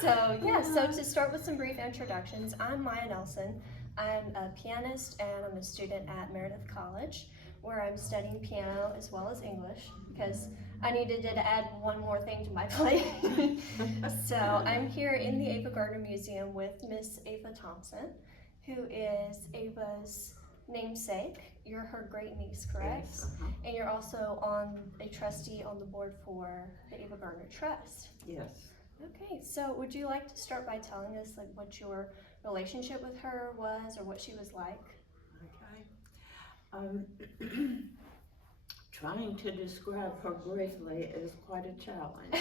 So to start with some brief introductions, I'm Maya Nelson. I'm a pianist and I'm a student at Meredith College, where I'm studying piano as well as English because I needed to add one more thing to my plate. So I'm here in the Ava Gardner Museum with Miss Ava Thompson, who is Ava's namesake. You're her great niece, correct? Yes. And you're also a trustee on the board for the Ava Gardner Trust. Yes. Okay, so would you like to start by telling us what your relationship with her was or what she was like? Okay. Trying to describe her briefly is quite a challenge.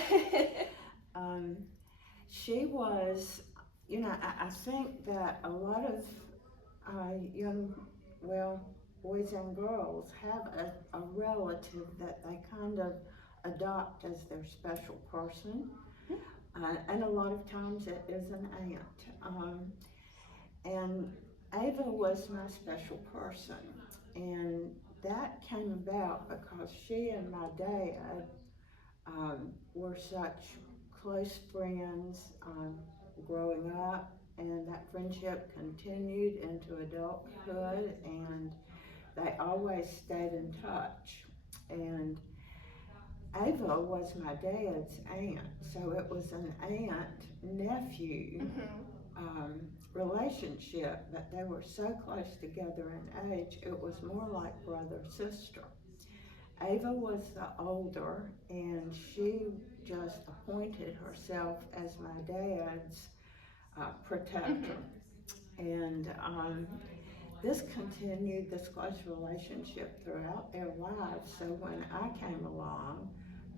She was, I think that a lot of young, boys and girls have a relative that they kind of adopt as their special person. And a lot of times it is an aunt. And Ava was my special person. And that came about because she and my dad were such close friends growing up. And that friendship continued into adulthood, and they always stayed in touch. And Ava was my dad's aunt, so it was an aunt-nephew relationship, but they were so close together in age, it was more like brother-sister. Ava was the older, and she just appointed herself as my dad's protector. And this continued, this close relationship throughout their lives. So when I came along,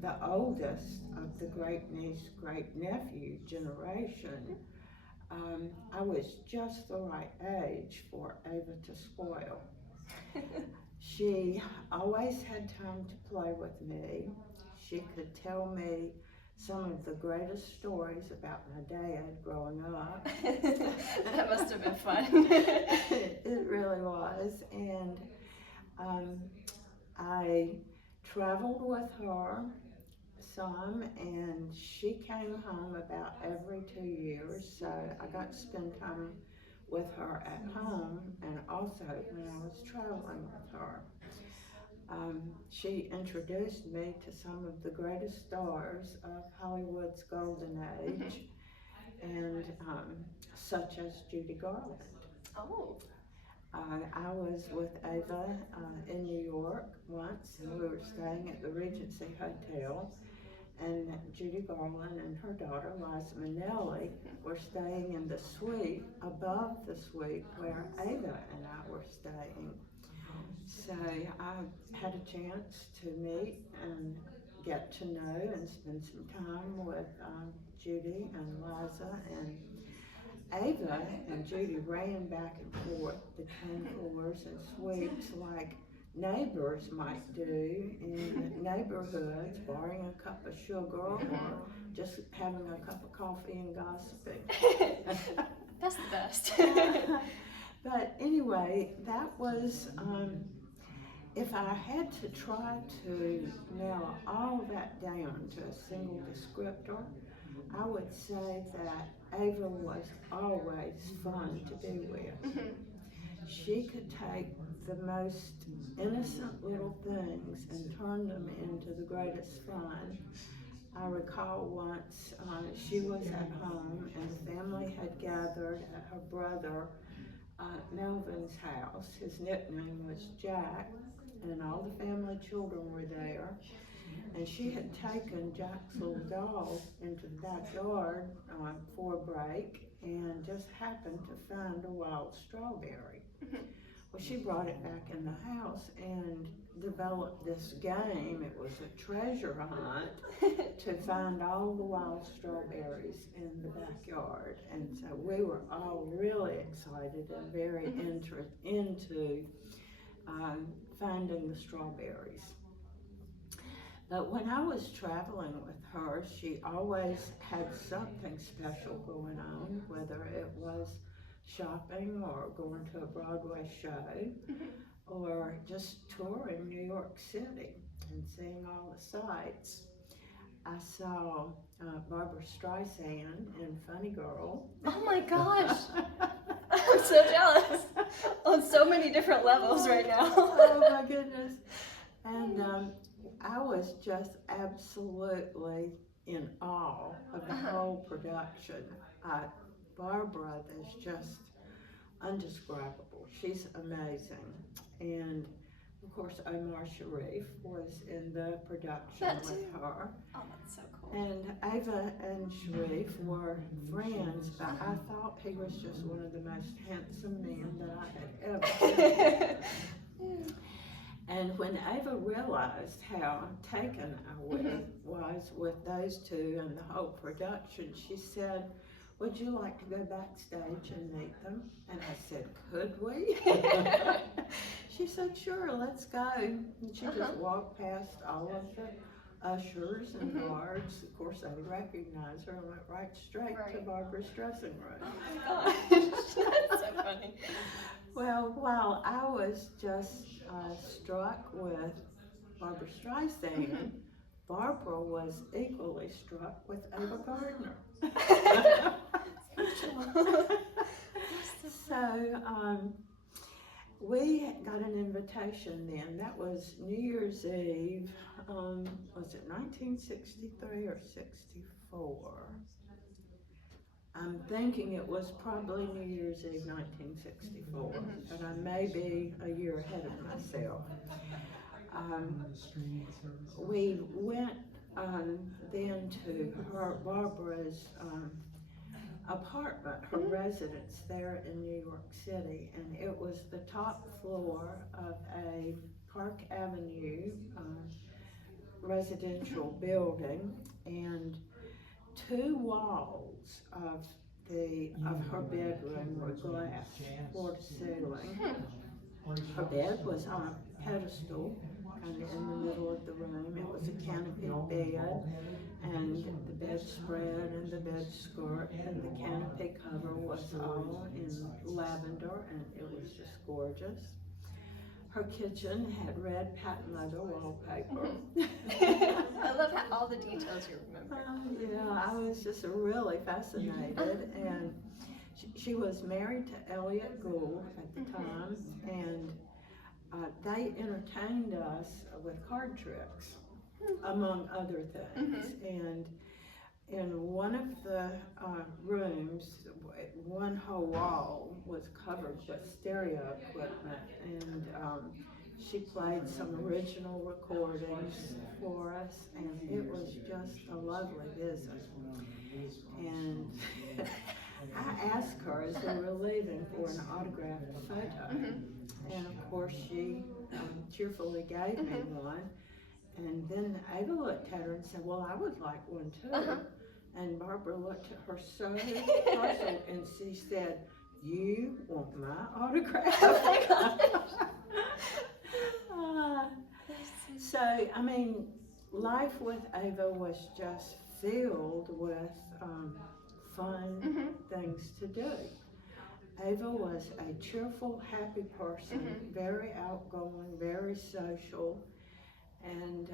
the oldest of the great niece, great nephew generation, I was just the right age for Ava to spoil. She always had time to play with me. She could tell me some of the greatest stories about my dad growing up. That must have been fun. It really was. And I traveled with her some, and she came home about every 2 years, so I got to spend time with her at home and also when I was traveling with her. She introduced me to some of the greatest stars of Hollywood's golden age, and such as Judy Garland. Oh. I was with Ava in New York once, and we were staying at the Regency Hotel, and Judy Garland and her daughter, Liza Minnelli, were staying in the suite above the suite where Ava and I were staying. So I had a chance to meet and get to know and spend some time with Judy and Liza, and Ava and Judy ran back and forth between floors and suites like neighbors might do in neighborhoods, borrowing a cup of sugar or just having a cup of coffee and gossiping. That's the best. But anyway, that was, if I had to try to nail all that down to a single descriptor, I would say that Ava was always fun to be with. She could take the most innocent little things and turn them into the greatest fun. I recall once she was at home and the family had gathered at her brother Melvin's house. His nickname was Jack, and all the family children were there. And she had taken Jack's little dog into the backyard for a break and just happened to find a wild strawberry. Well, she brought it back in the house and developed this game. It was a treasure hunt to find all the wild strawberries in the backyard. And so we were all really excited and very into finding the strawberries. But when I was traveling with her, she always had something special going on, whether it was shopping or going to a Broadway show or just touring New York City and seeing all the sights. I saw Barbara Streisand in Funny Girl. Oh my gosh, I'm so jealous on so many different levels right now. Oh my goodness. And I was just absolutely in awe of the whole production. Barbara is just undescribable. She's amazing. And of course, Omar Sharif was in the production with her. Oh, that's so cool. And Ava and Sharif were friends, but I thought he was just one of the most handsome men that I had ever seen. And when Ava realized how taken I was with those two and the whole production, she said, "Would you like to go backstage and meet them?" And I said, "Could we?" She said, "Sure, let's go." And she just walked past all of the ushers and guards. Of course, they recognized her and went right straight to Barbara's dressing room. Oh my gosh, that's so funny. Well, while I was just struck with Barbara Streisand, Barbara was equally struck with Ava Gardner. So we got an invitation then. That was New Year's Eve, was it 1963 or 64? I'm thinking it was probably New Year's Eve 1964, but I may be a year ahead of myself. We went then to Barbara's apartment, her residence there in New York City, and it was the top floor of a Park Avenue residential building, and two walls of her bedroom were glass, floor to ceiling. Her bed was on a pedestal, kind of in the middle of the room. It was a canopied bed, and the bedspread and the bed skirt and the canopy cover was all in lavender, and it was just gorgeous. Her kitchen had red patent leather wallpaper. I love how all the details you remember. Yeah, I was just really fascinated, and she was married to Elliot Gould at the time, and they entertained us with card tricks, among other things. And in one of the rooms, one whole wall was covered with stereo equipment, and she played some original recordings for us, and it was just a lovely visit. And I asked her as we were leaving for an autographed photo, and of course she cheerfully gave me one. And then Ava looked at her and said, "Well, I would like one too." And Barbara looked at her so puzzled, and she said, "You want my autograph?" Oh my gosh. So, I mean, life with Ava was just filled with fun things to do. Ava was a cheerful, happy person, very outgoing, very social, and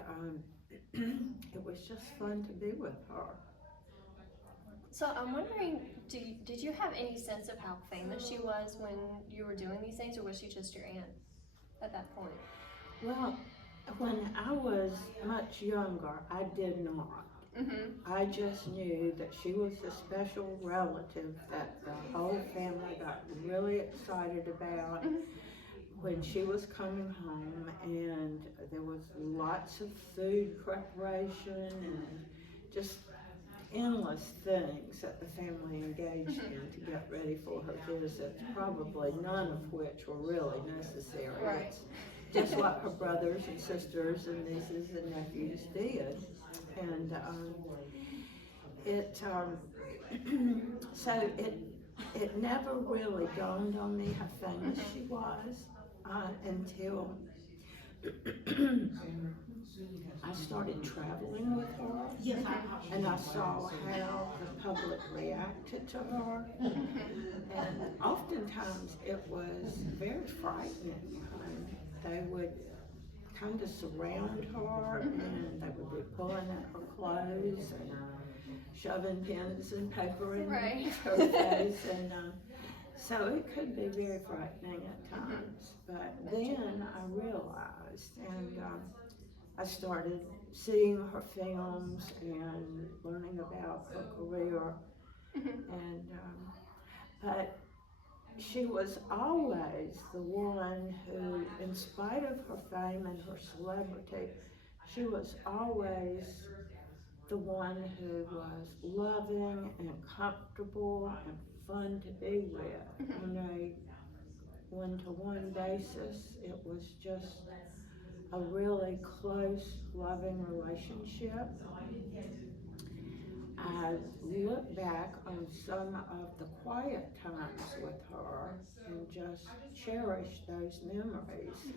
it was just fun to be with her. So I'm wondering, did you have any sense of how famous she was when you were doing these things, or was she just your aunt at that point? Well, when I was much younger, I did not. I just knew that she was a special relative that the whole family got really excited about when she was coming home, and there was lots of food preparation and just endless things that the family engaged in to get ready for her visits, probably none of which were really necessary. Right. It's just what her brothers and sisters and nieces and nephews did. And so it never really dawned on me how famous she was until I started traveling with her, and I saw how the public reacted to her, and oftentimes it was very frightening. They would kind of surround her, and they would be pulling at her clothes and shoving pens and paper in Right. her face, and so it could be very frightening at times. But then I realized, and I started seeing her films and learning about her career, and but she was always the one who, in spite of her fame and her celebrity, she was always the one who was loving and comfortable and fun to be with on a one-to-one basis. It was just a really close, loving relationship. I look back on some of the quiet times with her and just cherish those memories.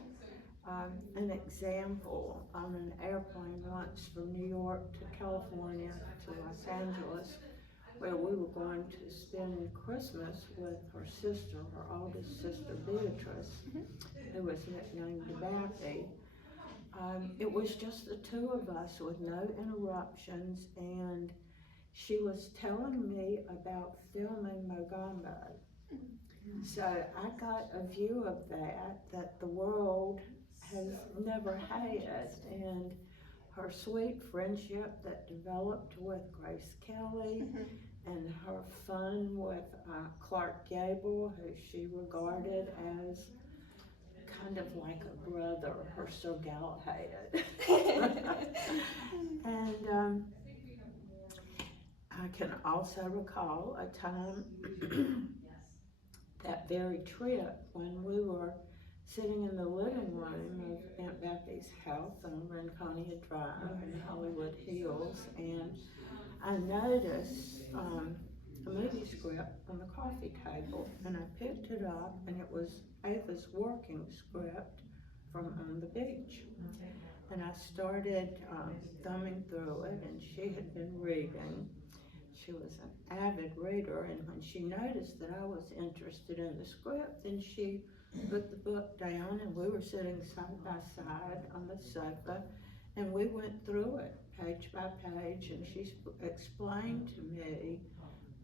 An example, on an airplane once from New York to California to Los Angeles, where we were going to spend Christmas with her sister, her oldest sister Beatrice, who was nicknamed Bappy. It was just the two of us with no interruptions, and she was telling me about filming Mogambo. So I got a view of that the world has never had, and her sweet friendship that developed with Grace Kelly, and her fun with Clark Gable, who she regarded as kind of like a brother, her Sir Galahad. And I can also recall a time that very trip when we were sitting in the living room of Aunt Beppy's house on Rinconia Drive in Hollywood Hills, and I noticed a movie script on the coffee table, and I picked it up, and it was Ava's working script from On the Beach. And I started thumbing through it, and she had been reading. She was an avid reader, and when she noticed that I was interested in the script, then she put the book down, and we were sitting side by side on the sofa, and we went through it page by page, and she explained to me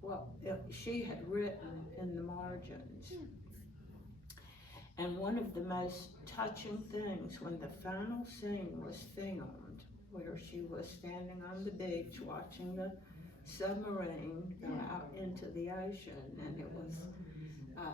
what she had written in the margins. And one of the most touching things, when the final scene was filmed, where she was standing on the beach watching the submarine go out into the ocean, and it was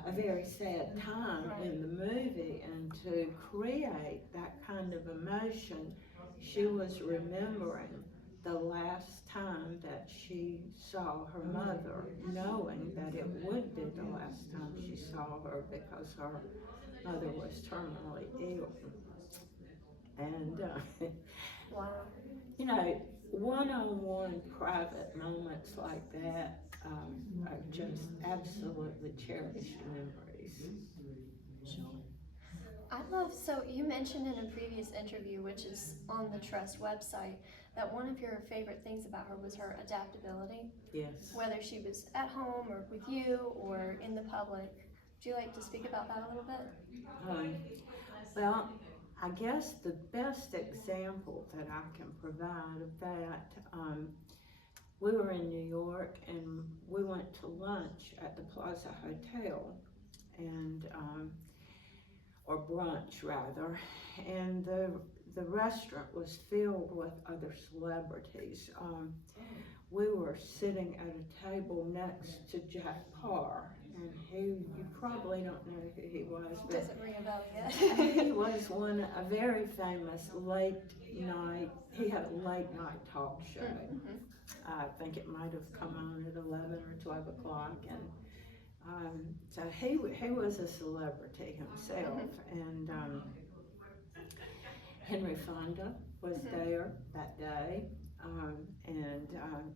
a very sad time in the movie, and to create that kind of emotion, she was remembering the last time that she saw her mother, knowing that it would be the last time she saw her because her mother was terminally ill. And Wow. you know, one-on-one private moments like that are just absolutely cherished memories. I love, so you mentioned in a previous interview, which is on the Trust website, that one of your favorite things about her was her adaptability. Yes. Whether she was at home or with you or in the public. Would you like to speak about that a little bit? Well, I guess the best example that I can provide of that, we were in New York, and we went to lunch at the Plaza Hotel, and or brunch rather, and the restaurant was filled with other celebrities. We were sitting at a table next to Jack Parr, and you probably don't know who he was, but doesn't ring a bell yet. he was a very famous late night, he had a late night talk show. I think it might have come on at 11 or 12 o'clock, and so he was a celebrity himself, and Henry Fonda was there that day, and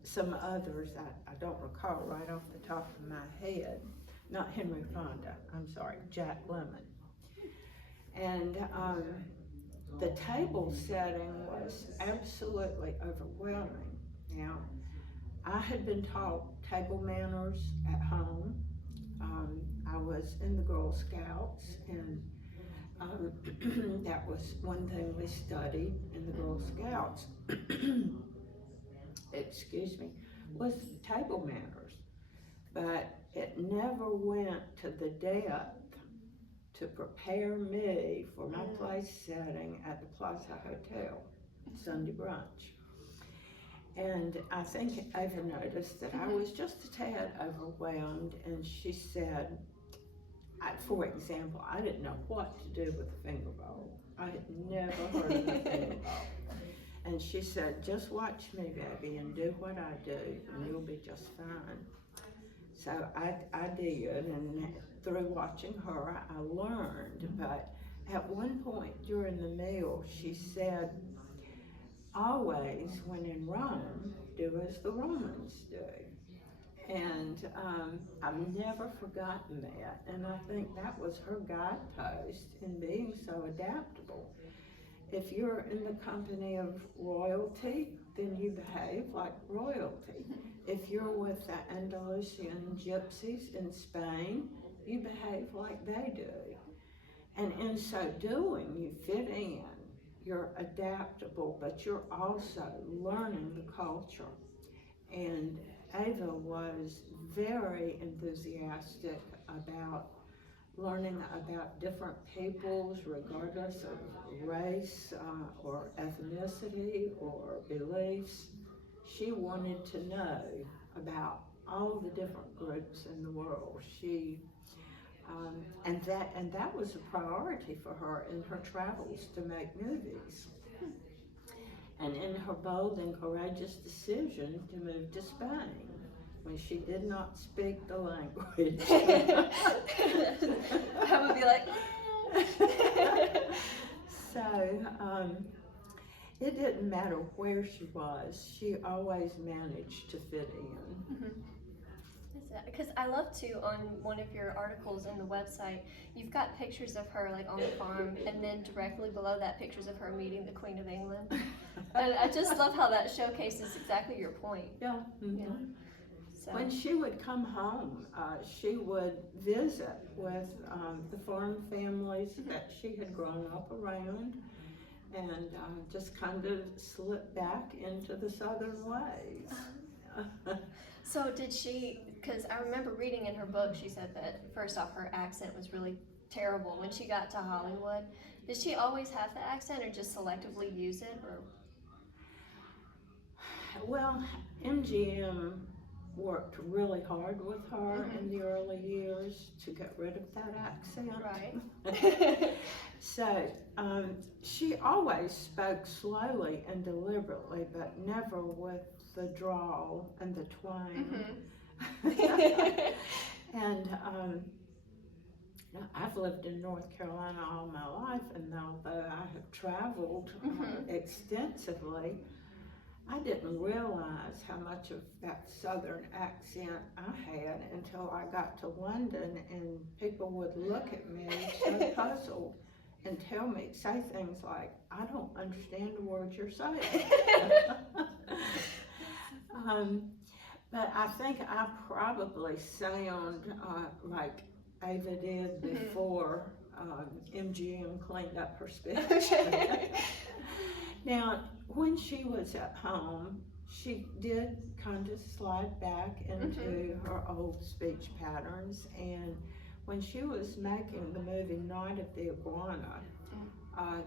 some others I don't recall right off the top of my head. Not Henry Fonda, I'm sorry, Jack Lemmon. And the table setting was absolutely overwhelming. Now, I had been taught table manners at home. I was in the Girl Scouts, and That was one thing we studied in the Girl Scouts, excuse me, was table manners. But it never went to the depth to prepare me for my place setting at the Plaza Hotel, Sunday brunch. And I think Ava noticed that I was just a tad overwhelmed, and she said, for example, I didn't know what to do with a finger bowl. I had never heard of a finger bowl. And she said, just watch me, baby, and do what I do, and you'll be just fine. So I did, and through watching her, I learned. But at one point during the meal, she said, always, when in Rome, do as the Romans do. And I've never forgotten that. And I think that was her guidepost in being so adaptable. If you're in the company of royalty, then you behave like royalty. If you're with the Andalusian gypsies in Spain, you behave like they do. And in so doing, you fit in. You're adaptable, but you're also learning the culture. And Ava was very enthusiastic about learning about different peoples, regardless of race or ethnicity or beliefs. She wanted to know about all the different groups in the world. And that was a priority for her in her travels to make movies. And in her bold and courageous decision to move to Spain when she did not speak the language. I would be like, So it didn't matter where she was, she always managed to fit in. because I love to, on one of your articles on the website, you've got pictures of her like on the farm, and then directly below that, pictures of her meeting the Queen of England. And I just love how that showcases exactly your point. Yeah. Mm-hmm. Yeah. So. When she would come home, she would visit with the farm families that she had grown up around, and just kind of slip back into the Southern ways. So did she, because I remember reading in her book, she said that first off, her accent was really terrible when she got to Hollywood. Did she always have the accent, or just selectively use it? Or? Well, MGM worked really hard with her in the early years to get rid of that accent. Right. So she always spoke slowly and deliberately, but never with the drawl and the twang. And I've lived in North Carolina all my life, and although I have traveled extensively, I didn't realize how much of that Southern accent I had until I got to London, and people would look at me so puzzled and say things like, I don't understand the words you're saying. But I think I probably sound like Ava did before MGM cleaned up her speech. Now, when she was at home, she did kind of slide back into her old speech patterns, and when she was making the movie Night of the Iguana,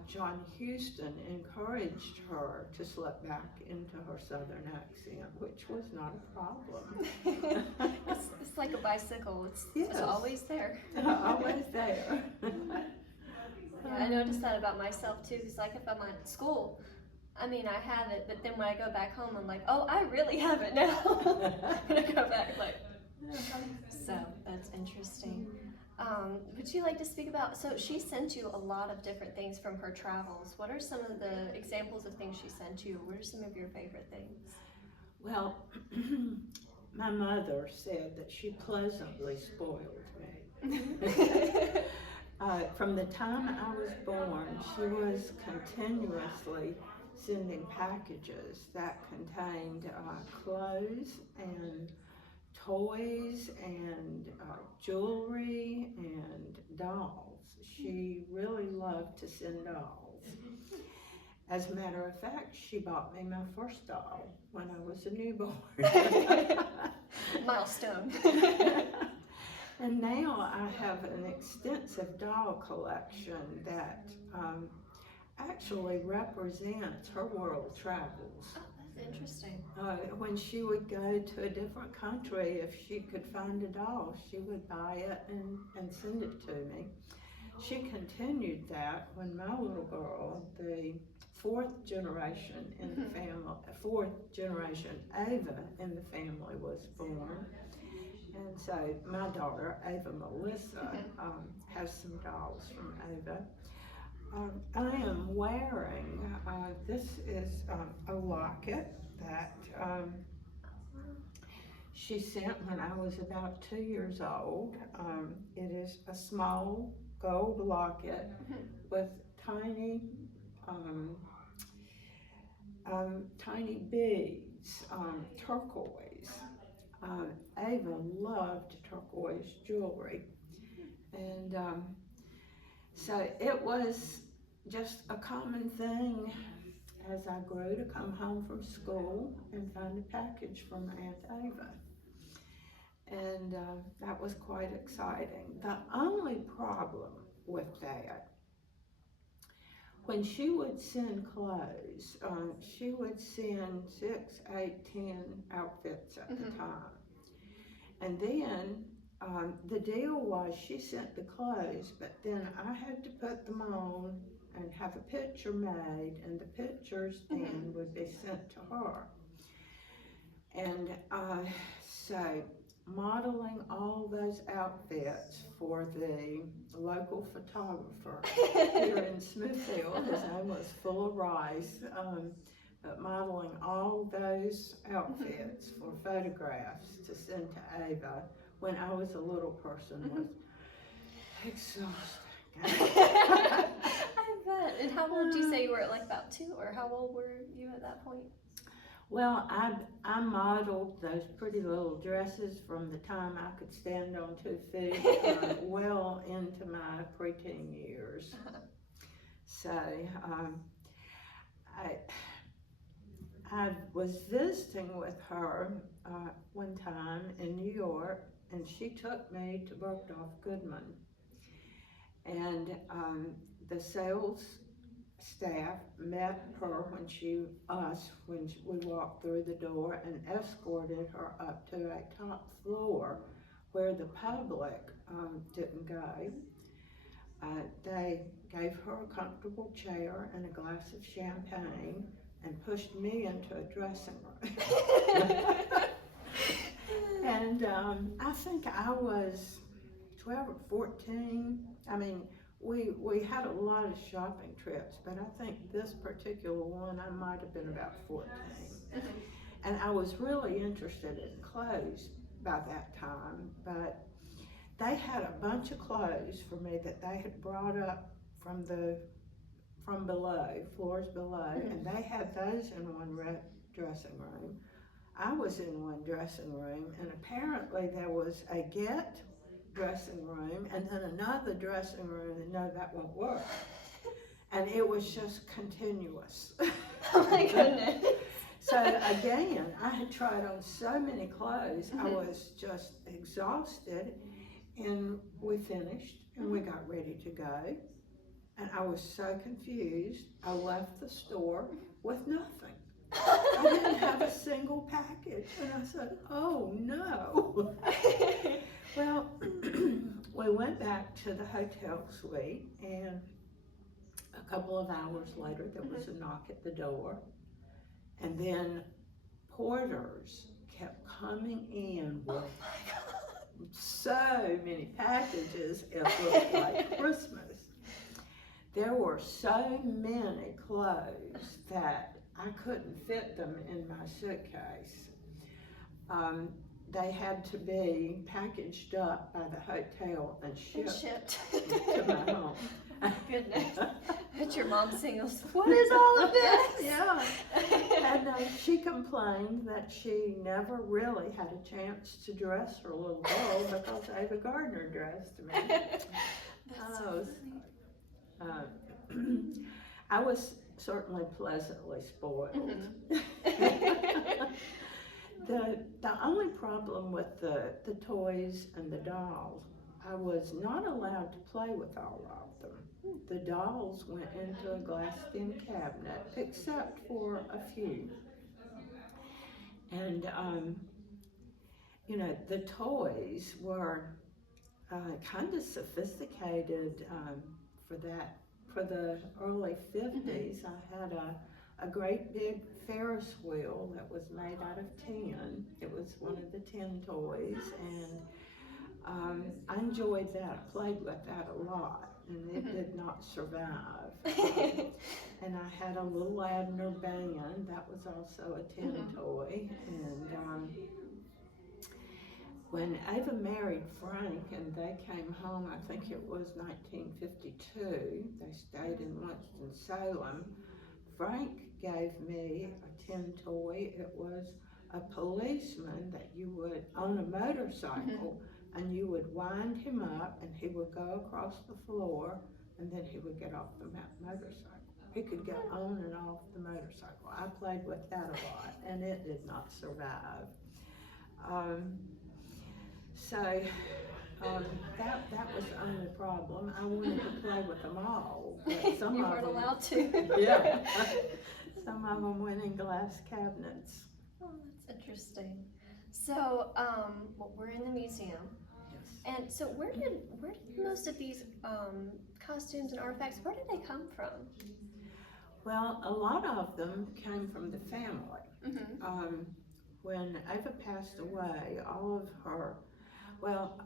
John Huston encouraged her to slip back into her Southern accent, which was not a problem. It's like a bicycle, it's always there. Always there. Yeah, I noticed that about myself too, because like if I'm at school, I mean, I have it, but then when I go back home, I'm like, oh, I really have it now. When I go back, like, so that's interesting. Would you like to speak about, so she sent you a lot of different things from her travels. What are some of the examples of things she sent you? What are some of your favorite things? Well, my mother said that she pleasantly spoiled me. From the time I was born, she was continuously sending packages that contained clothes and toys and jewelry and dolls. She really loved to send dolls. As a matter of fact, she bought me my first doll when I was a newborn. Milestone. And now I have an extensive doll collection that actually represents her world travels. Oh, that's interesting. When she would go to a different country, if she could find a doll, she would buy it and send it to me. She continued that when my little girl, the fourth generation in the family, fourth generation Ava in the family was born. And so my daughter, Ava Melissa, has some dolls from Ava. I am wearing, this is a locket that she sent when I was about 2 years old. It is a small gold locket with tiny, tiny beads, turquoise. Ava loved turquoise jewelry, and so it was just a common thing as I grew to come home from school and find a package from Aunt Ava. And that was quite exciting. The only problem with that, when she would send clothes, she would send 6, 8, 10 outfits at the time. And then the deal was she sent the clothes, but then I had to put them on and have a picture made, and the pictures then would be sent to her. And so modeling all those outfits for the local photographer here in Smithfield, his name was Full of Rice, but modeling all those outfits for photographs to send to Ava when I was a little person was exhausting. I bet. And how old did you say you were, like about 2, or how old were you at that point? Well, I modeled those pretty little dresses from the time I could stand on 2 feet well into my preteen years. So I was visiting with her one time in New York, and she took me to Bergdorf Goodman. And the sales staff met her when we walked through the door and escorted her up to a top floor where the public didn't go. They gave her a comfortable chair and a glass of champagne and pushed me into a dressing room. And I think I was 12 or 14. I mean, we had a lot of shopping trips, but I think this particular one I might have been about 14. And I was really interested in clothes by that time, but they had a bunch of clothes for me that they had brought up from below, floors below, and they had those in one dressing room. I was in one dressing room, and apparently there was a get dressing room and then another dressing room, and no, that won't work. And it was just continuous. Oh my goodness. So again, I had tried on so many clothes, I was just exhausted, and we finished and we got ready to go. And I was so confused, I left the store with nothing. I didn't have a single package, and I said, oh no. Well, we went back to the hotel suite, and a couple of hours later there was a knock at the door, and then porters kept coming in with so many packages, it looked like Christmas. There were so many clothes that I couldn't fit them in my suitcase. they had to be packaged up by the hotel and shipped to my home. Goodness. But your mom singles, what is all of this? Yeah. And she complained that she never really had a chance to dress her little girl because Ava Gardner dressed me. That's so funny. I was certainly pleasantly spoiled. The only problem with the toys and the dolls, I was not allowed to play with all of them. The dolls went into a glass-thin cabinet, except for a few. And, you know, the toys were kind of sophisticated for that. For the early 50s, I had a great big Ferris wheel that was made out of tin. It was one of the tin toys, and I enjoyed that. I played with that a lot, and it did not survive. And I had a little Abner band that was also a tin toy, and when Ava married Frank and they came home, I think it was 1952, they stayed in Winston-Salem, Frank gave me a tin toy. It was a policeman that you would, on a motorcycle, and you would wind him up and he would go across the floor and then he would get off the motorcycle. He could get on and off the motorcycle. I played with that a lot and it did not survive. That was the only problem. I wanted to play with them all, but some you of weren't them, allowed to. yeah, some of them went in glass cabinets. Oh, that's interesting. So, well, we're in the museum, Yes. and so where did most of these costumes and artifacts, where did they come from? Well, a lot of them came from the family. When Ava passed away, all of her, well,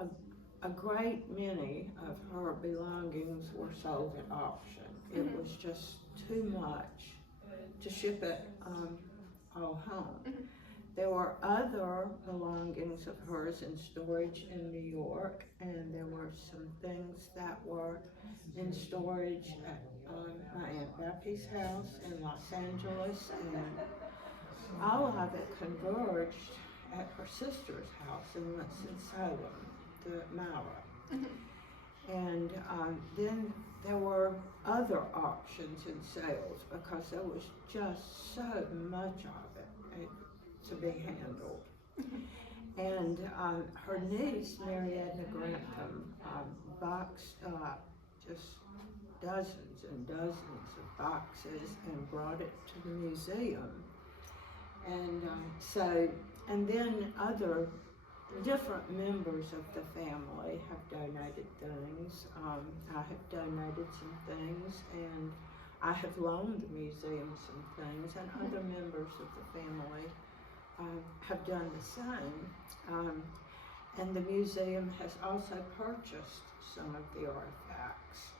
a great many of her belongings were sold at auction. It was just too much to ship it all home. There were other belongings of hers in storage in New York, and there were some things that were in storage at my Aunt Beppy's house in Los Angeles, and all of it converged at her sister's house in Winston-Salem, the Mara. And then there were other auctions and sales because there was just so much of it to be handled. And her niece, Mary Edna Grantham, boxed up just dozens and dozens of boxes and brought it to the museum. And then other different members of the family have donated things. I have donated some things, and I have loaned the museum some things, and other members of the family have done the same. And the museum has also purchased some of the artifacts.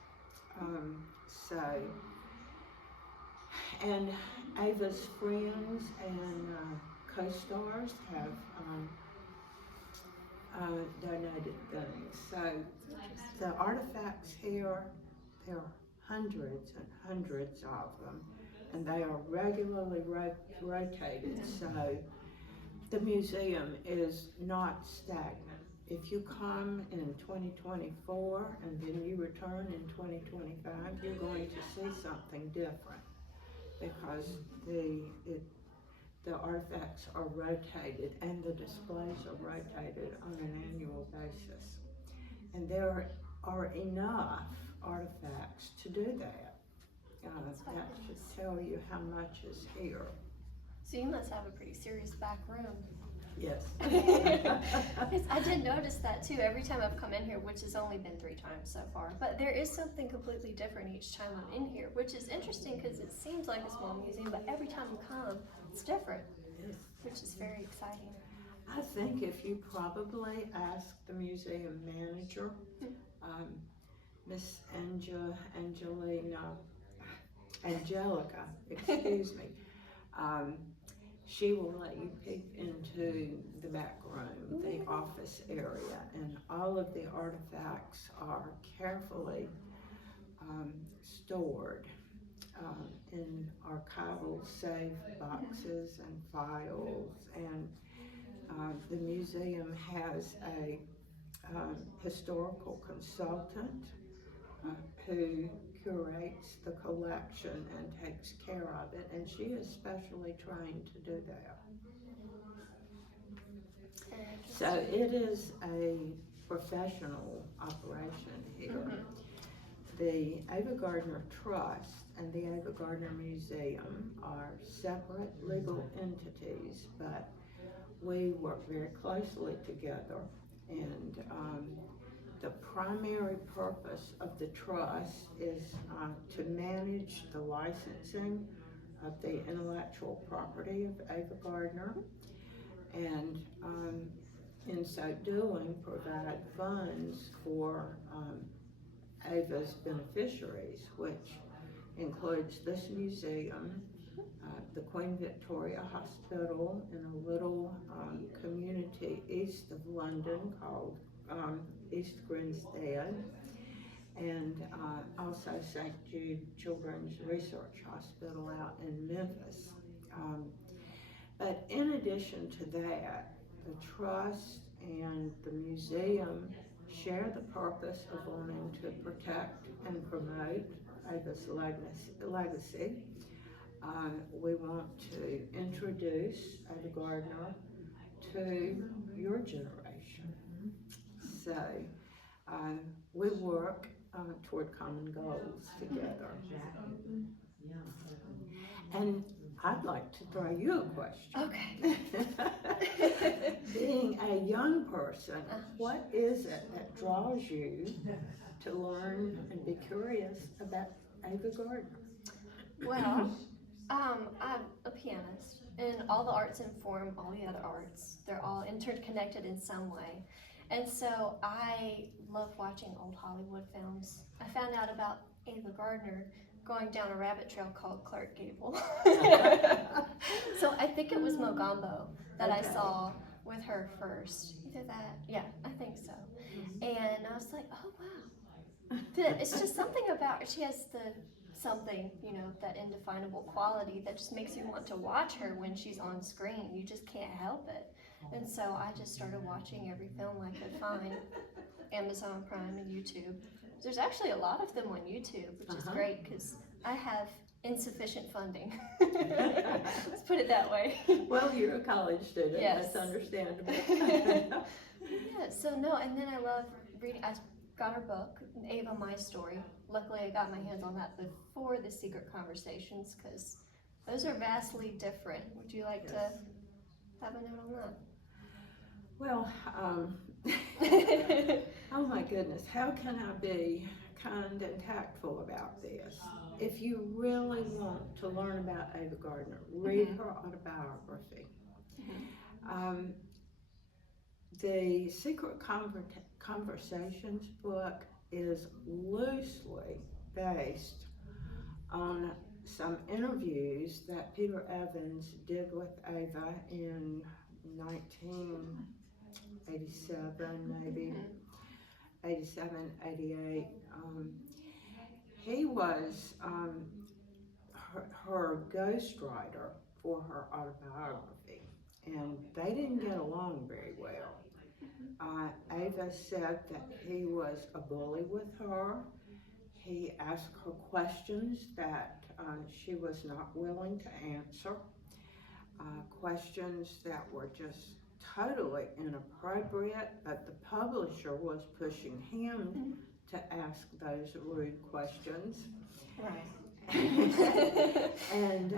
And Ava's friends and co-stars have donated things. So the artifacts here, there are hundreds and hundreds of them, and they are regularly rotated. So the museum is not stagnant. If you come in 2024 and then you return in 2025, you're going to see something different because the artifacts are rotated and the displays are rotated on an annual basis. And there are enough artifacts to do that. That should tell you how much is here. So you must have a pretty serious back room. Yes. I did notice that too every time I've come in here, which has only been 3 times so far. But there is something completely different each time I'm in here, which is interesting because it seems like a small museum, but every time you come, it's different, Yes. which is very exciting. I think if you probably ask the museum manager, Miss Angelica, excuse me, she will let you peek into the back room, the office area, and all of the artifacts are carefully stored in archival safe boxes and files, and the museum has a historical consultant who curates the collection and takes care of it, and she is specially trained to do that. So it is a professional operation here. The Ava Gardner Trust and the Ava Gardner Museum are separate legal entities, but we work very closely together, and the primary purpose of the trust is to manage the licensing of the intellectual property of Ava Gardner, and in so doing provide funds for Ava's beneficiaries, which includes this museum, the Queen Victoria Hospital in a little community east of London called East Grinstead, and also St. Jude Children's Research Hospital out in Memphis. But in addition to that, the trust and the museum share the purpose of wanting to protect and promote Ava's legacy. We want to introduce Ava Gardner to your generation. So we work toward common goals together. And I'd like to throw you a question. Okay. Being a young person, what is it that draws you to learn and be curious about Ava Gardner? Well, I'm a pianist, and all the arts inform all the other arts. They're all interconnected in some way. And so I love watching old Hollywood films. I found out about Ava Gardner going down a rabbit trail called Clark Gable. So I think it was Mogambo that I saw with her first. Either that, yeah, I think so. And I was like, oh wow. It's just something about her. She has something, that indefinable quality that just makes you want to watch her when she's on screen. You just can't help it. And so I just started watching every film I could find, Amazon Prime and YouTube. There's actually a lot of them on YouTube, which is great because I have insufficient funding. Let's put it that way. Well, you're a college student. Yes. That's understandable. Yeah, so no, and then I love reading. I got her book, Ava, My Story. Luckily, I got my hands on that before The Secret Conversations because those are vastly different. Would you like to have a note on that? Well, oh my goodness, how can I be kind and tactful about this? If you really want to learn about Ava Gardner, read her autobiography. The Secret Conversations book is loosely based on some interviews that Peter Evans did with Ava in 1987, maybe 87, 88. He was her ghostwriter for her autobiography, and they didn't get along very well. Ava said that he was a bully with her. He asked her questions that she was not willing to answer, questions that were just totally inappropriate, but the publisher was pushing him to ask those rude questions. Right. And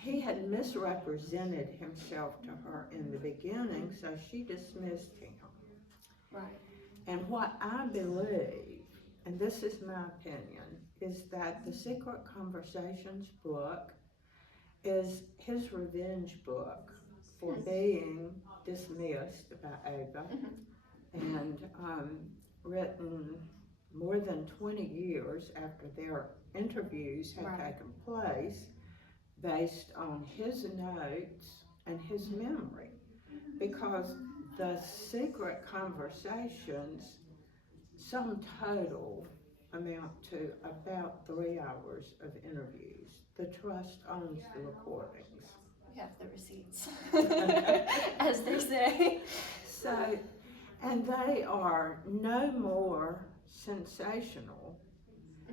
he had misrepresented himself to her in the beginning, so she dismissed him. Right. And what I believe, and this is my opinion, is that the Secret Conversations book is his revenge book for being dismissed by Ava, and written more than 20 years after their interviews had taken place. based on his notes and his memory, because the secret conversations, sum total, amount to about 3 hours of interviews. The trust owns the recordings. We have the receipts, as they say. So, and they are no more sensational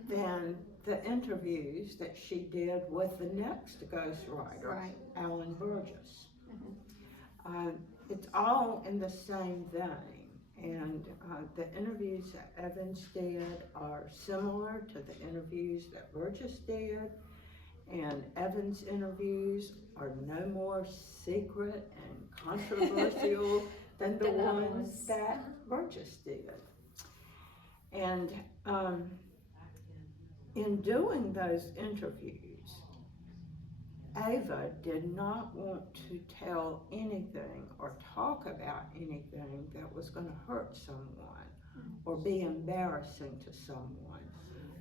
than the interviews that she did with the next ghostwriter, Right. Alan Burgess. It's all in the same vein, and the interviews that Evans did are similar to the interviews that Burgess did, and Evans' interviews are no more secret and controversial than the ones that Burgess did. And in doing those interviews, Ava did not want to tell anything or talk about anything that was going to hurt someone or be embarrassing to someone,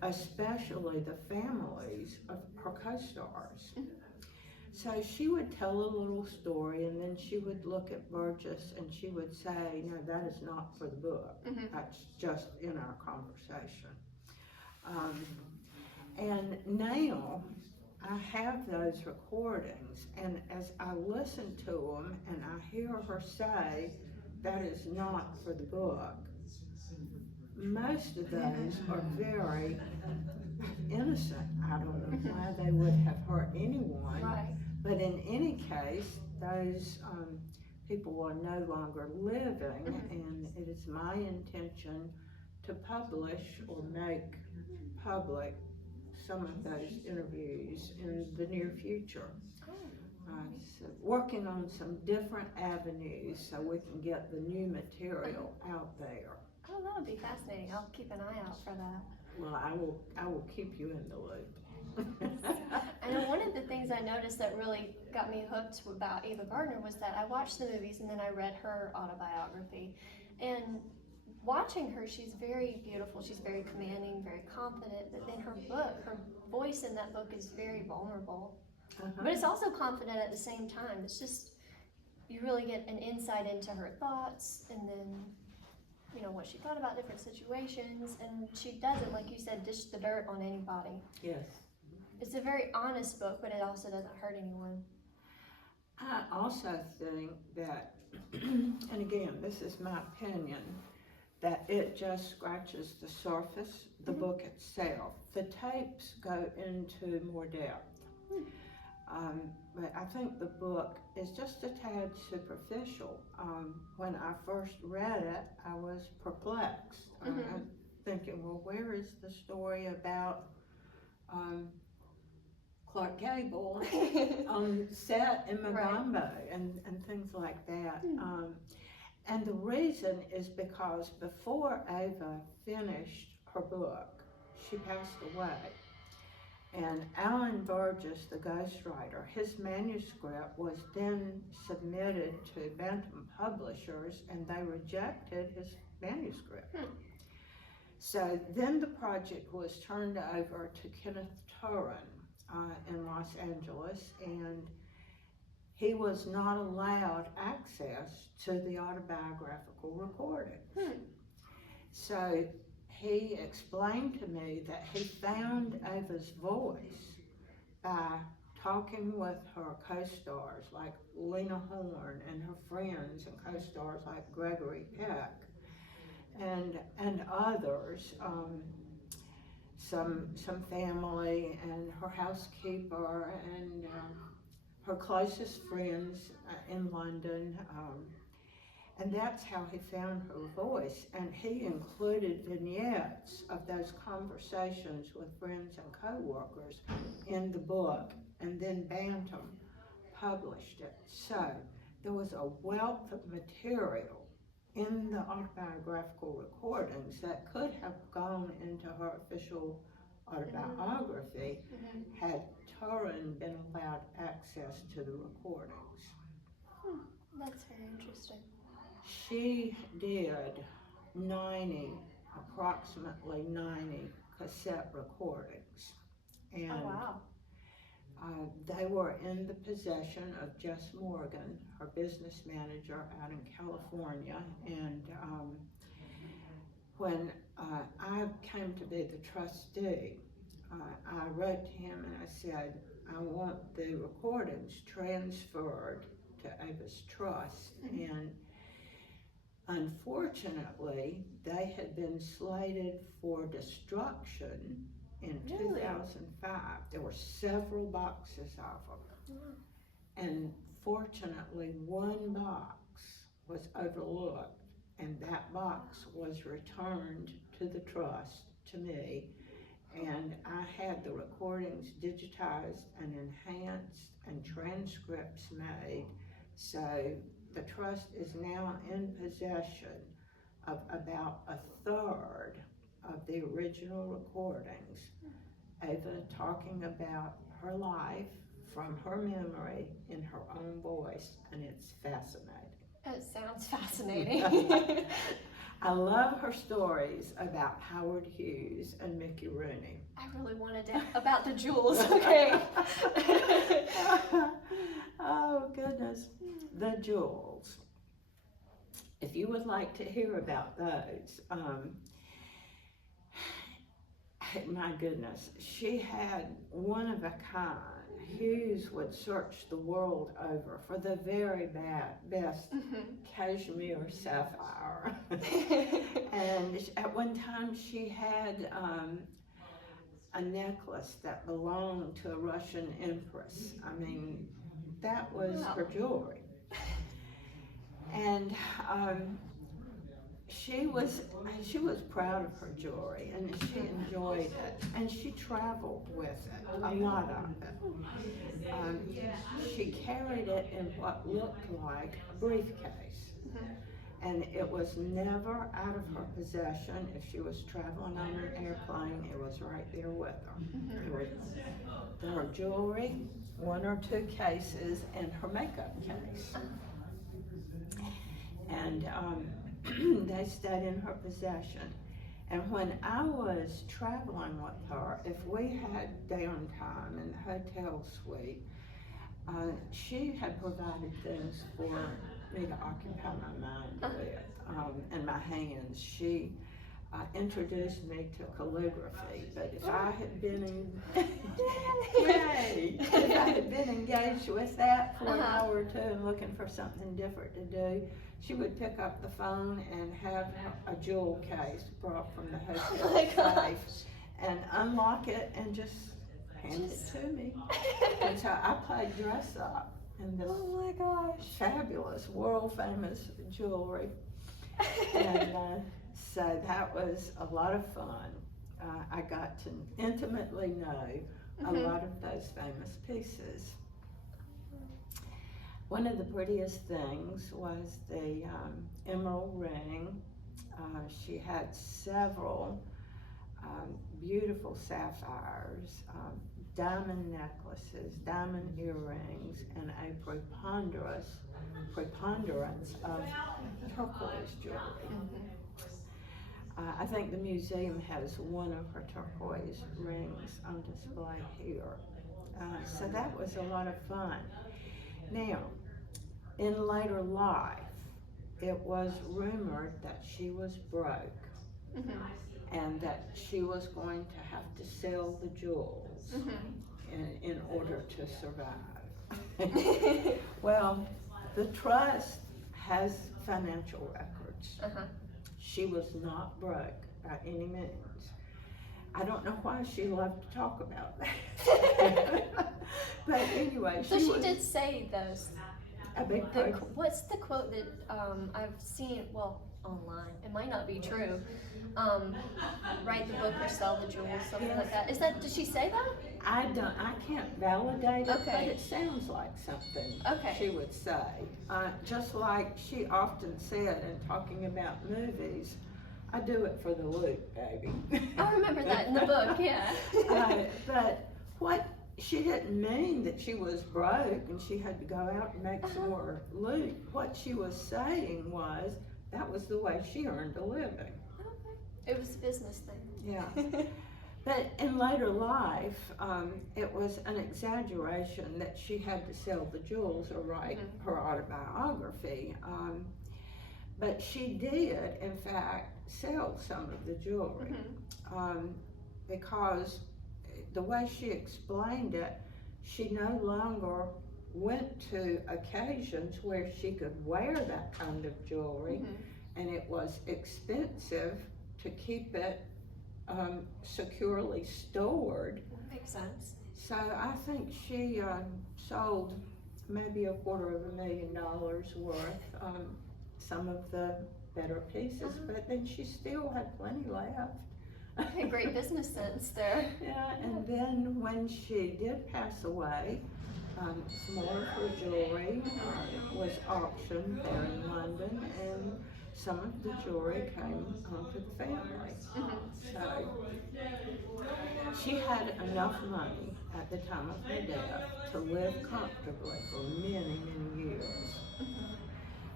especially the families of her co-stars. So she would tell a little story, and then she would look at Burgess and she would say, no, that is not for the book. That's just in our conversation. And now I have those recordings, and as I listen to them and I hear her say, that is not for the book, most of those are very innocent. I don't know why they would have hurt anyone, Right. but in any case, those people are no longer living, and it is my intention to publish or make public some of those interviews in the near future. So working on some different avenues so we can get the new material out there. Oh, that would be fascinating. I'll keep an eye out for that. Well, I will keep you in the loop. And one of the things I noticed that really got me hooked about Ava Gardner was that I watched the movies and then I read her autobiography. And watching her, she's very beautiful, she's very commanding, very confident, but then her book, her voice in that book is very vulnerable. But it's also confident at the same time. It's just, you really get an insight into her thoughts, and then, you know, what she thought about different situations, and she doesn't, like you said, dish the dirt on anybody. Yes. It's a very honest book, but it also doesn't hurt anyone. I also think that, and again, this is my opinion, that it just scratches the surface, the book itself. The tapes go into more depth. But I think the book is just a tad superficial. When I first read it, I was perplexed. I'm thinking, well, where is the story about Clark Gable on set in Mogambo and things like that? And the reason is because before Ava finished her book, she passed away. And Alan Burgess, the ghostwriter, his manuscript was then submitted to Bantam Publishers, and they rejected his manuscript. So then the project was turned over to Kenneth Turin in Los Angeles, and he was not allowed access to the autobiographical recording. So he explained to me that he found Ava's voice by talking with her co-stars like Lena Horne and her friends and co-stars like Gregory Peck and others, some family and her housekeeper and her closest friends in London. And that's how he found her voice. And he included vignettes of those conversations with friends and co-workers in the book, and then Bantam published it. So there was a wealth of material in the autobiographical recordings that could have gone into her official autobiography had Turin been allowed access to the recordings. That's very interesting. She did approximately 90 cassette recordings. And oh, wow. They were in the possession of Jess Morgan, her business manager out in California, and when I came to be the trustee, I wrote to him and I said, I want the recordings transferred to Ava's trust. And unfortunately, they had been slated for destruction in 2005. There were several boxes of them. And fortunately, one box was overlooked, and that box was returned to the trust, to me, and I had the recordings digitized and enhanced and transcripts made. So the trust is now in possession of about a third of the original recordings. Ava talking about her life from her memory in her own voice, and it's fascinating. It sounds fascinating. I love her stories about Howard Hughes and Mickey Rooney. I really wanted to, about the jewels, okay. Oh goodness, the jewels. If you would like to hear about those, my goodness, she had one of a kind. Hughes would search the world over for the very best cashmere sapphire. And at one time she had a necklace that belonged to a Russian empress. I mean, that was her jewelry. And she was proud of her jewelry, and she enjoyed it, and she traveled with it, a lot of it. She carried it in what looked like a briefcase, and it was never out of her possession. If she was traveling on an airplane, it was right there with her. It was her jewelry, one or two cases, and her makeup case. And they stayed in her possession. And when I was traveling with her, if we had downtime in the hotel suite, she had provided things for me to occupy my mind with, and my hands. She introduced me to calligraphy, but if I had been if I had been engaged with that for an hour or two and looking for something different to do, she would pick up the phone and have a jewel case brought from the hotel safe and unlock it and just hand it to me. And so I played dress up in this fabulous, world famous jewelry. And so that was a lot of fun. I got to intimately know a lot of those famous pieces. One of the prettiest things was the emerald ring. She had several beautiful sapphires, diamond necklaces, diamond earrings, and a preponderance of turquoise jewelry. I think the museum has one of her turquoise rings on display here. So that was a lot of fun. Now, in later life, it was rumored that she was broke and that she was going to have to sell the jewels in order to survive. Well, the trust has financial records. She was not broke by any means. I don't know why she loved to talk about that. But anyway, she did say those. A big What's the quote that I've seen, well, online, it might not be true, write the book or sell the jewels, something like that. Did she say that? I can't validate it, but Okay. it sounds like something Okay. she would say. Just like she often said in talking about movies, I do it for the loot, baby. I remember that in the book, yeah. But what, she didn't mean that she was broke and she had to go out and make some more loot. What she was saying was that was the way she earned a living. It was a business thing. Yeah. But in later life, it was an exaggeration that she had to sell the jewels or write her autobiography. But she did, in fact, sell some of the jewelry because the way she explained it, she no longer went to occasions where she could wear that kind of jewelry, and it was expensive to keep it securely stored. That makes sense. So I think she sold maybe $250,000 worth, some of the better pieces, but then she still had plenty left. Okay, great business sense there. Yeah, and then when she did pass away, some more of her jewelry was auctioned there in London, and some of the jewelry came home to the family. So she had enough money at the time of her death to live comfortably for many, many years.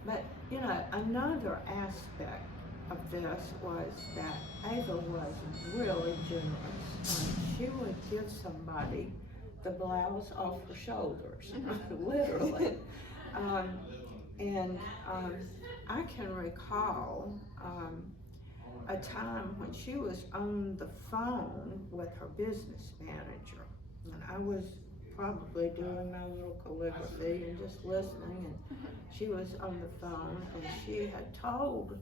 But, you know, another aspect of this was that Ava was really generous. She would give somebody the blouse off her shoulders, literally. And I can recall a time when she was on the phone with her business manager, and I was probably doing my little calligraphy and just listening, and she was on the phone, and she had told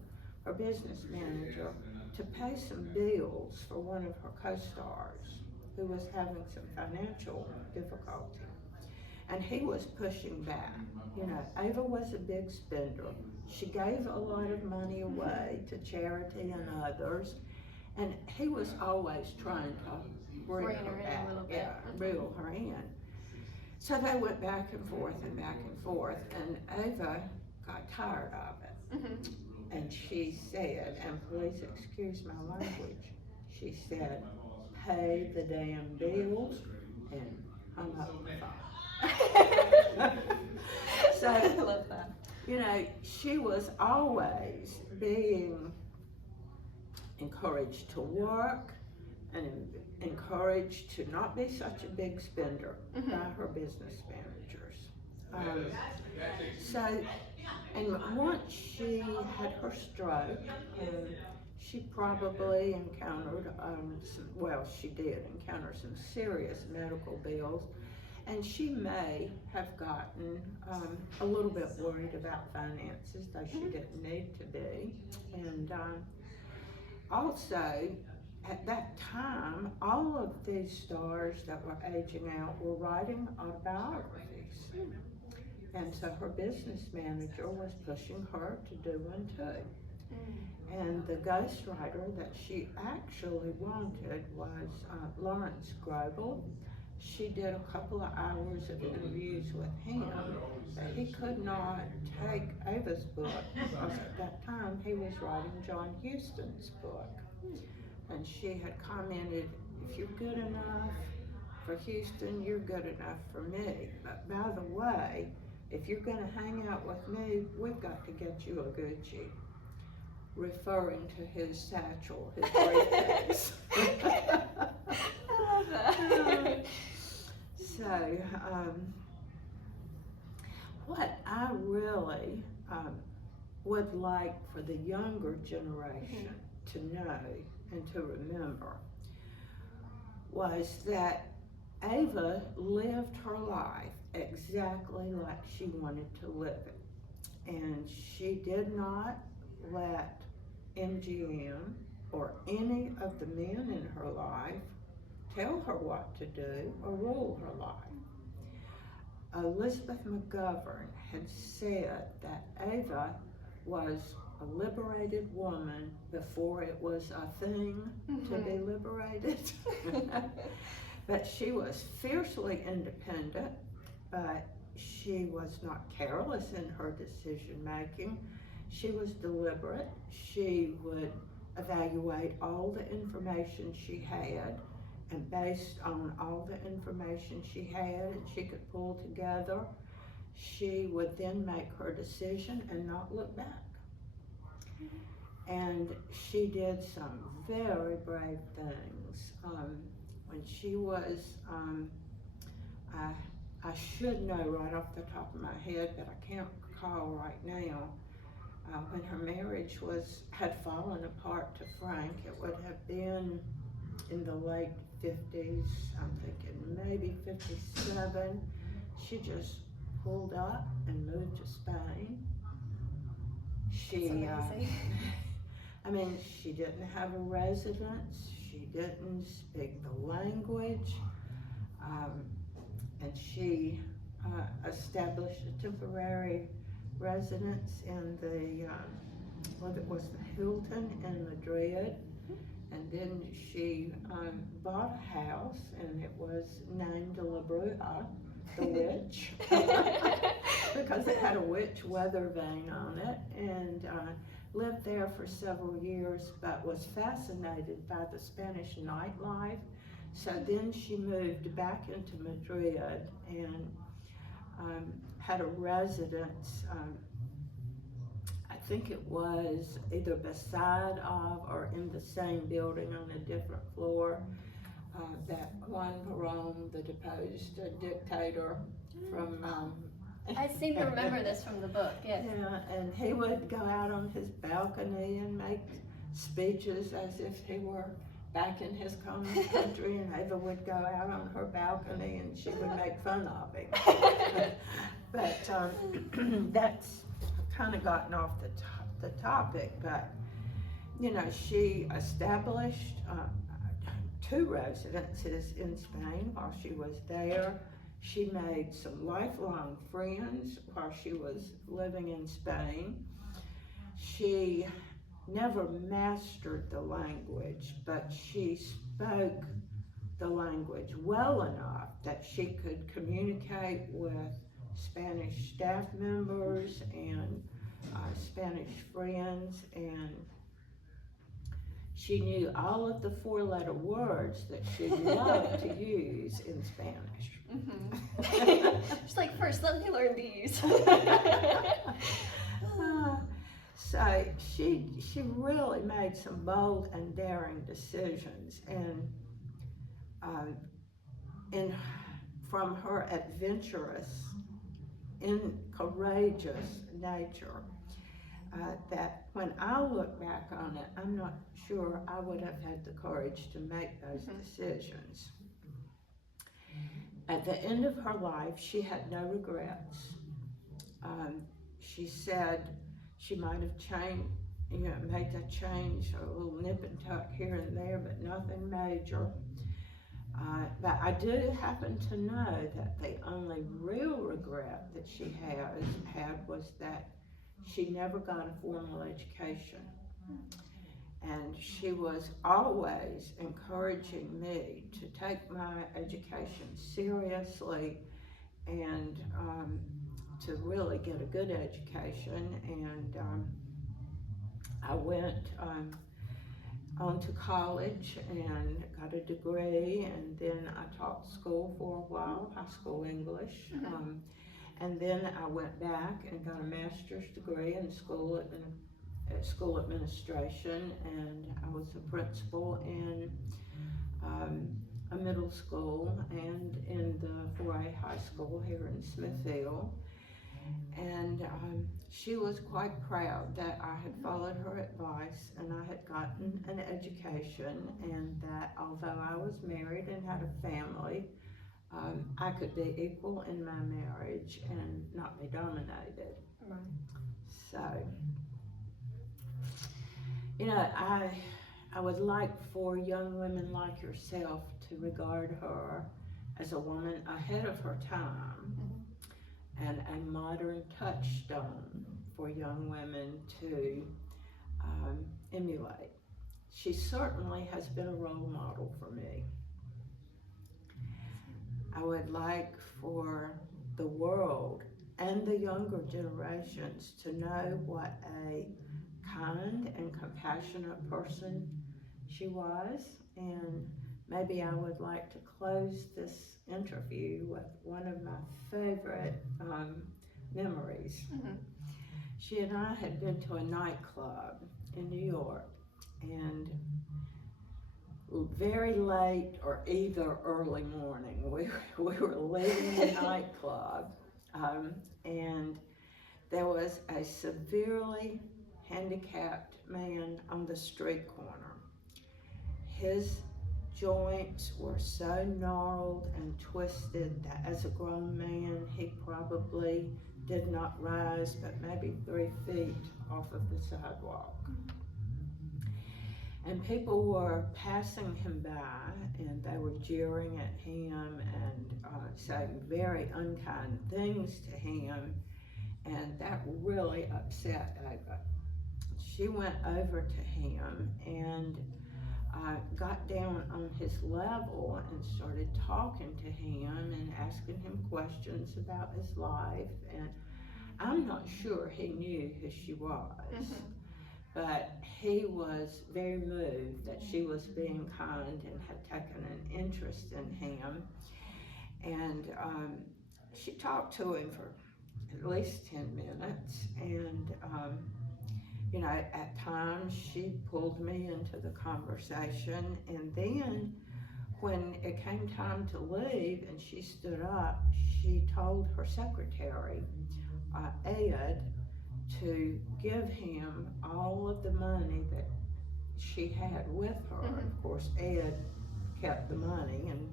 her business manager to pay some bills for one of her co-stars who was having some financial difficulty. And he was pushing back. You know, Ava was a big spender. She gave a lot of money away to charity and others, and he was always trying to bring her back, reel her in. So they went back and forth and back and forth, and Ava got tired of it. And she said, and please excuse my language, she said, pay the damn bills, and hung up the phone. So, I love that. You know, she was always being encouraged to work and encouraged to not be such a big spender by her business managers. And once she had her stroke, she probably encountered she did encounter some serious medical bills, and she may have gotten a little bit worried about finances, though she didn't need to be. And also, at that time, all of these stars that were aging out were writing autobiographies. And so her business manager was pushing her to do one too. And the ghostwriter that she actually wanted was Lawrence Grobel. She did a couple of hours of interviews with him, but he could not take Ava's book because at that time he was writing John Huston's book. And she had commented, if you're good enough for Huston, you're good enough for me. But by the way, if you're going to hang out with me, we've got to get you a Gucci, referring to his satchel, his briefcase. I love that. So, what I really would like for the younger generation to know and to remember was that Ava lived her life exactly like she wanted to live it. And she did not let MGM or any of the men in her life tell her what to do or rule her life. Elizabeth McGovern had said that Ava was a liberated woman before it was a thing to be liberated. But she was fiercely independent, but she was not careless in her decision making. She was deliberate. She would evaluate all the information she had, and based on all the information she had and she could pull together, she would then make her decision and not look back. And she did some very brave things. When she was, I should know right off the top of my head, but I can't recall right now. When her marriage had fallen apart to Frank, it would have been in the late 50s, I'm thinking maybe 57. She just pulled up and moved to Spain. She, I mean, she didn't have a residence, she didn't speak the language, and she established a temporary residence in the, well, it was the Hilton in Madrid, and then she bought a house, and it was named La Bruja, the witch, because it had a witch weather vane on it, and lived there for several years, but was fascinated by the Spanish nightlife. So then she moved back into Madrid and had a residence, I think it was either beside of or in the same building on a different floor, that Juan Perón, the deposed dictator from I seem to remember this from the book, yes. Yeah, and he would go out on his balcony and make speeches as if he were back in his communist country, and Ava would go out on her balcony and she would make fun of him. But that's kind of gotten off the topic, but you know, she established 2 residences in Spain while she was there. She made some lifelong friends while she was living in Spain. She never mastered the language, but she spoke the language well enough that she could communicate with Spanish staff members and Spanish friends, and she knew all of the 4-letter words that she loved to use in Spanish. She's like, first, let me learn these. So she really made some bold and daring decisions, and from her adventurous and courageous nature, that when I look back on it, I'm not sure I would have had the courage to make those decisions. At the end of her life, she had no regrets. She said she might have made a change, a little nip and tuck here and there, but nothing major. But I do happen to know that the only real regret that she had was that she never got a formal education. And she was always encouraging me to take my education seriously and to really get a good education. And I went on to college and got a degree, and then I taught school for a while, high school English. And then I went back and got a master's degree in school administration, and I was a principal in a middle school and in the 4A high school here in Smithfield. And she was quite proud that I had followed her advice and I had gotten an education, and that although I was married and had a family, I could be equal in my marriage and not be dominated. Right. So, you know, I would like for young women like yourself to regard her as a woman ahead of her time and a modern touchstone for young women to emulate. She certainly has been a role model for me. I would like for the world and the younger generations to know what a kind and compassionate person she was, and maybe I would like to close this interview with one of my favorite memories. She and I had been to a nightclub in New York. very late or either early morning. We were leaving the nightclub, and there was a severely handicapped man on the street corner. His joints were so gnarled and twisted that as a grown man, he probably did not rise but maybe 3 feet off of the sidewalk. And people were passing him by, and they were jeering at him and saying very unkind things to him, and that really upset Ava. She went over to him and got down on his level and started talking to him and asking him questions about his life. And I'm not sure he knew who she was, but he was very moved that she was being kind and had taken an interest in him. And she talked to him for at least 10 minutes, and you know, at times she pulled me into the conversation, and then when it came time to leave and she stood up, she told her secretary, Ed, to give him all of the money that she had with her. Of course, Ed kept the money and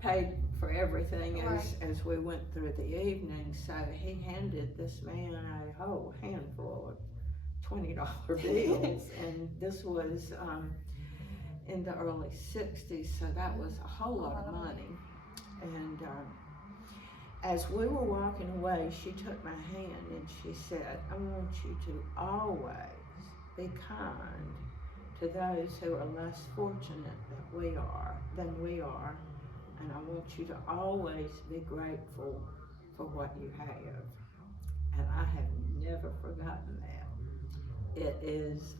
paid for everything as we went through the evening. So he handed this man a whole handful of $20 bills, and this was in the early 60s, so that was a whole lot of money. And as we were walking away, she took my hand and she said, I want you to always be kind to those who are less fortunate than we are, and I want you to always be grateful for what you have. And I have never forgotten that. It is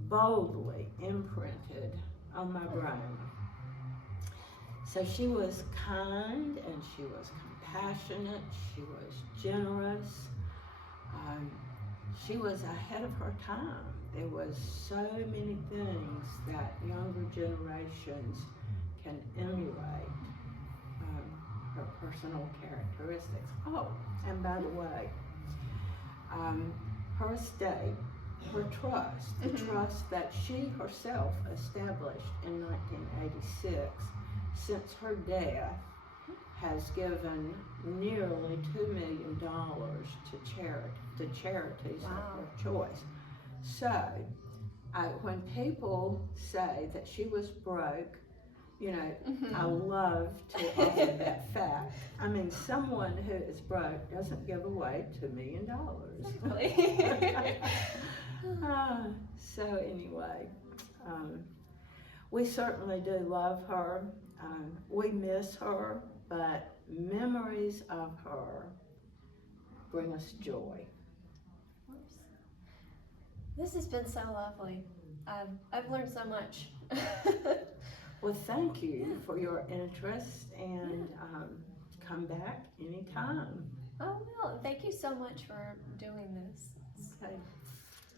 boldly imprinted on my brain. So she was kind, and she was compassionate, she was generous, she was ahead of her time. There was so many things that younger generations can emulate, her personal characteristics. Oh, and by the way, her estate, her trust, the trust that she herself established in 1986, since her death, has given nearly $2 million to charities of her choice. So, when people say that she was broke, you know, I love to offer that fact. I mean, someone who is broke doesn't give away $2 million. Exactly. So anyway, we certainly do love her. We miss her, but memories of her bring us joy. This has been so lovely. I've learned so much. Well, thank you for your interest, and come back anytime. Oh, well, thank you so much for doing this. Okay.